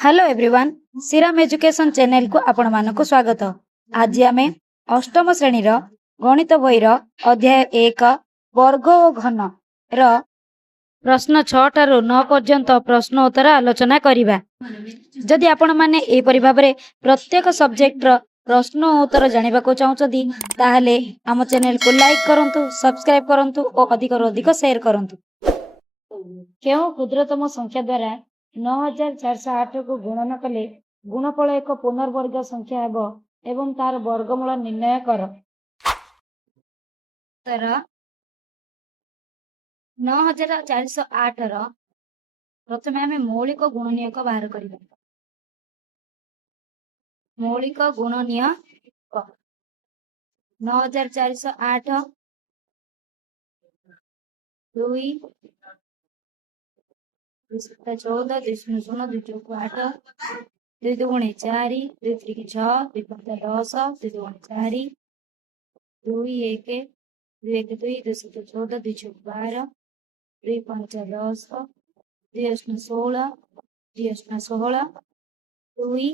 Hello everyone Shriram education channel को आपण मानक स्वागत। आज आम अष्टम श्रेणी गणित बहीर अध्याय 1 वर्ग और घन र प्रश्न 6 ठारू 9 पर्यंत प्रश्न उत्तर आलोचना करिबा। जदि आपण माने एपरि भाबरे प्रत्येक सब्जेक्ट रो प्रश्न और उत्तर जानिबा को चाहुचदी ताहले आम चैनल को लाइक करंतु, सब्सक्राइब करंतु और अधिक अधिक शेयर करंतु। केउ क्षुद्रतम संख्या द्वारा 9408 को गुणन कले गुणफल एक पुनर्वर्ग संख्या हेब एवं तार वर्गमूल निर्णय कर। तर 9408 प्रथम आम मौलिक गुणनीयक बाहर करबा। मौलिक गुणनीयक 9408 2 14 2 0 2 चौक 8 2 दुगुणे 4 2 त्रिक 6 2 पंचा 10 2 दुगुणे 4 2 1 2 1 2 2 7 14 2 चौक 12 2 पंचा 10 2 8 16 2 8 16 2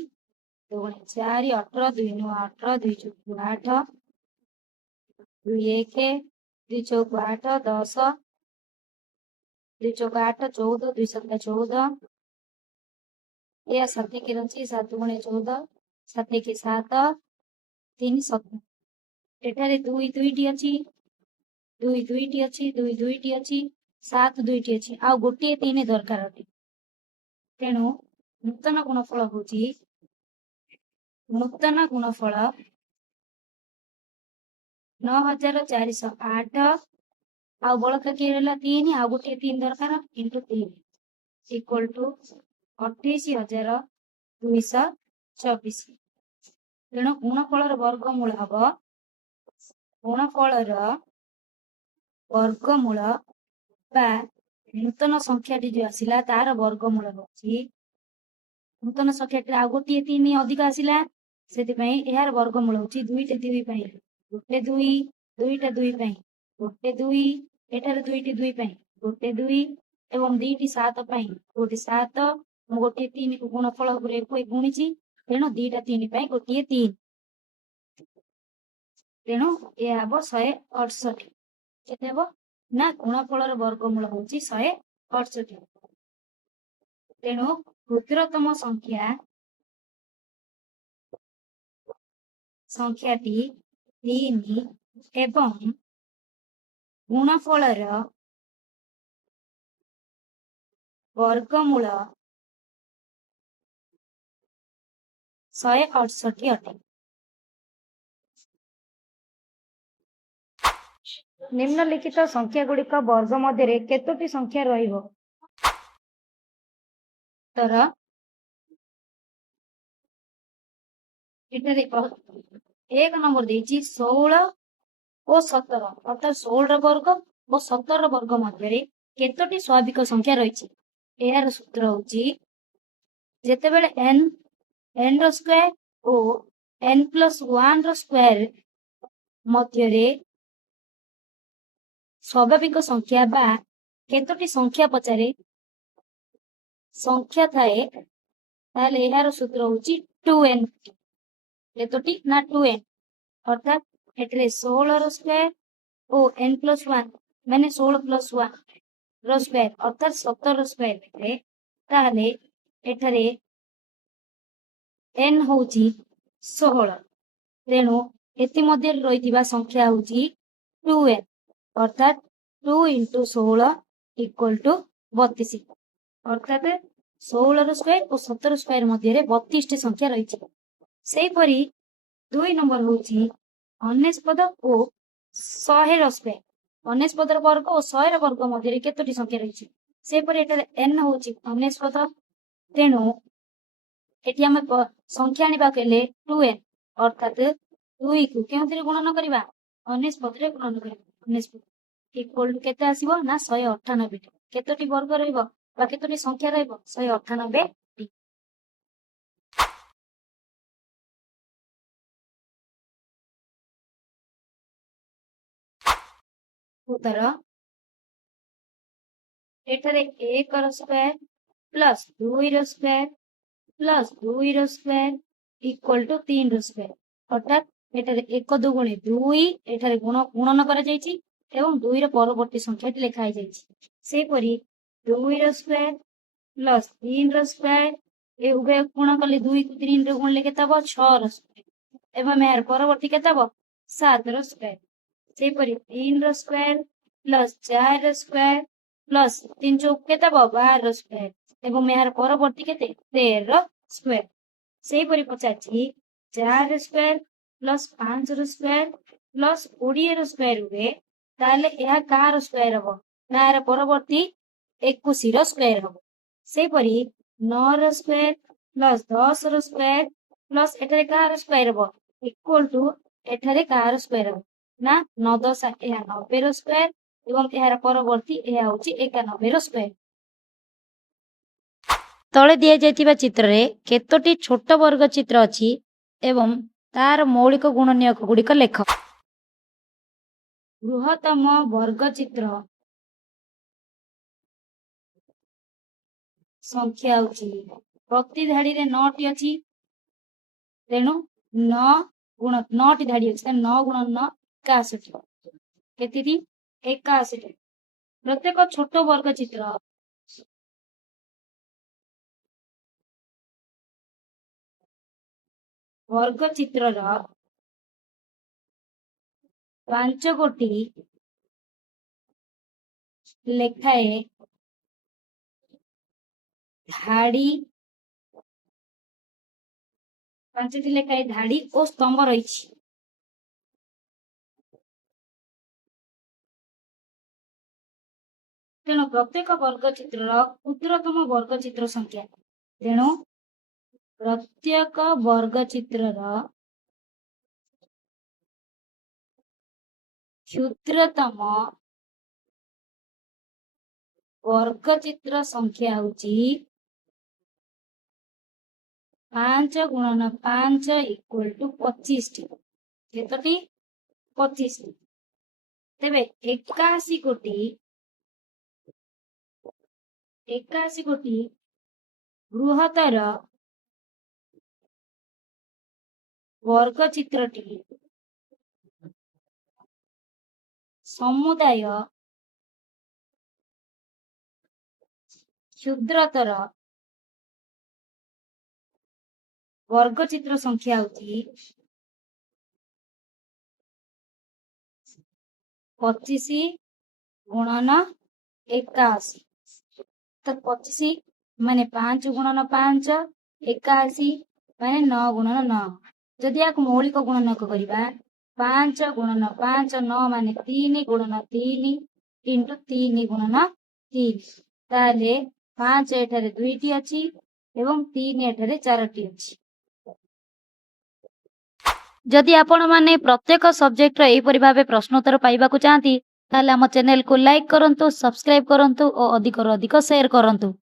दुगुणे 4 18 2 9 18 2 चौक 8 2 1 2 चौक 8 10 2 चौक 8 14 2 7 14 या 7 की रची 7 गुणे 14 7 की 7 3 7 एठारे 2 2 टी अछि 2 2 टी अछि 2 2 टी अछि 7 2 टी अछि आ गोटे 3 दरकार अटे। तेणु नूतन गुणफल होची नूतन गुणफल 9408 आ बळका के रहला 3 आ गोटे 3 दरकार इंटू 3 इक्वल टू 28224। तेणु गुणफल वर्गमूल हम गुणफल वर्गमूल बा नूतन संख्या जो आसिला तार वर्गमूल होची नूतन संख्या आ गोटे 3 अधिक आसिला सेति यार वर्गमूल होची 2 टे 2 पई गोटे 2 2 टा 2 पई गोटे 2 एठार 2 टी 2 पई गोटे 2 एवं 2 टी 7 पई गोटे 7 गोटे 3 को गुणफल उपरे गुणिची तेणु 2 टा 3 पई गोटे 3 तेणु ये हबो 168 केते हबो ना गुणफल वर्गमूल होची 168। तेणु क्षुद्रतम संख्याटी 3 एवं गुणफलर वर्गमूल 168 अटे। निम्नलिखित संख्या गुड़िक वर्ग मध्य केतोटी संख्या रहिबो? तर एक नंबर देछि 16 और 17 अर्थात 16 वर्ग और 17 वर्ग मध्य केतोटी स्वाभाविक संख्या रही। यार सूत्र होची जेतेबेले n रो स्क्वायर और n+1 रो स्क्वायर मध्य स्वाभाविक संख्या बा केतोटी संख्या पचारे संख्या थाए ताले यार सूत्र होची 2n केतोटी ना 2n अर्थात एटरे 16 रो स्क्वायर और n+1 माने 16+1 रो स्क्वायर अर्थात 17 रो स्क्वायर ताले एठारे n होची 16 तेणु एति मध्य रहिथिबा संख्या होची 2n अर्थात 2 × 16 = 32 अर्थात 16 रो स्क्वायर और 17 स्क्वायर मध्य 32 टी संख्या रही। सेही परी 2 नंबर होची 49 और 100 रो स्क्वायर 49 वर्ग और 100 वर्ग मध्य केतोटी संख्या रही। से परी एटारे n होची 49 तेणु एटी हम संख्या आनिबा केले 2n अर्थात 2 को केउथिरे गुणन करबा 49 रे गुणन करबा 49 इक्वल टू केते आसीबो ना 198 केतोटी वर्ग रहइबो बा केतोटी संख्या रहइबो 198 टी। उत्तर एठारे 1 रो स्क्वायर प्लस 2 रो स्क्वायर प्लस 2 रो स्क्वायर इक्वल टू 3 रो स्क्वायर अर्थात एठारे 1 दुगुणी 2 एठारे गुणन करा जायछि एवं 2 रो परवर्ती संख्याटी लेखा जाय जायछि सेपरि 2 रो स्क्वायर प्लस 3 रो स्क्वायर ए उभय गुण कले 2 को 3 रो गुणले केते हबो 6 रो स्क्वायर एवं यार परवर्ती केते हबो 7 रो स्क्वायर सेपरि 3 रो स्क्वायर प्लस 4 रो स्क्वायर प्लस 3 चौक केते हबो 12 रो स्क्वायर एवं यार परवर्ती केते 13 रो स्क्वायर सेपरि पचाछि 4 रो स्क्वायर प्लस 5 रो स्क्वायर प्लस 20 रो स्क्वायर हुए ताले यह कार स्क्वायर हबो यार परवर्ती 21 रो स्क्वायर हबो सेपरि 9 रो स्क्वायर प्लस 10 रो स्क्वायर प्लस एठारे कार स्क्वायर हबो इक्वल टू एठारे कार स्क्वायर हबो ना 9 10 यह 90 रो स्क्वायर एवं यार परवर्ती यह होची 91 रो स्क्वायर तळे दिया जायतिबा चित्र रे केतोटी छोट वर्ग चित्र अछि एवं तार मौलिक गुणनीयक गुड़िक लेख बृहत्तम वर्ग चित्र संख्या होची प्रति धाड़ी रे 9 टी अछि तेणु 9 गुण 9 टी धाड़ी अछि 9 गुण 9 61 केतिटी 81 प्रत्येक छोट वर्ग चित्र वर्ग चित्र 5 गोटी लेखाए धाड़ी 5टी लेखाए धाड़ी और स्तंभ रही तेणु प्रत्येक वर्ग चित्र क्षुद्रतम वर्ग चित्र संख्या तेणु प्रत्येक वर्ग चित्र क्षुद्रतम वर्ग चित्र संख्या होची 5 गुणन 5 इक्वल टू 25 टी केतटी 25 टी तेबे 81 गोटी बृहत्तर वर्ग चित्रटी समुदाय क्षुद्रतर वर्ग चित्र संख्या होती 25 गुणन 81 तो 25 माने 5 गुणन 5 81 माने 9 गुणन 9 जदि या मौलिक गुणनक करिबा 5 गुणन 5 9 माने 3 गुणन 3 इंटू 3 गुणन 3 ताले 5 एठारे 2 टी अछि एवं 3 एठारे 4 टी अछि जदि आपण माने प्रत्येक सब्जेक्ट एही परि भाबे प्रश्नोत्तर पाइबाकू चाहती ताले हम चैनल को लाइक करंतु सब्सक्राइब करंतु और अधिक शेयर करंतु।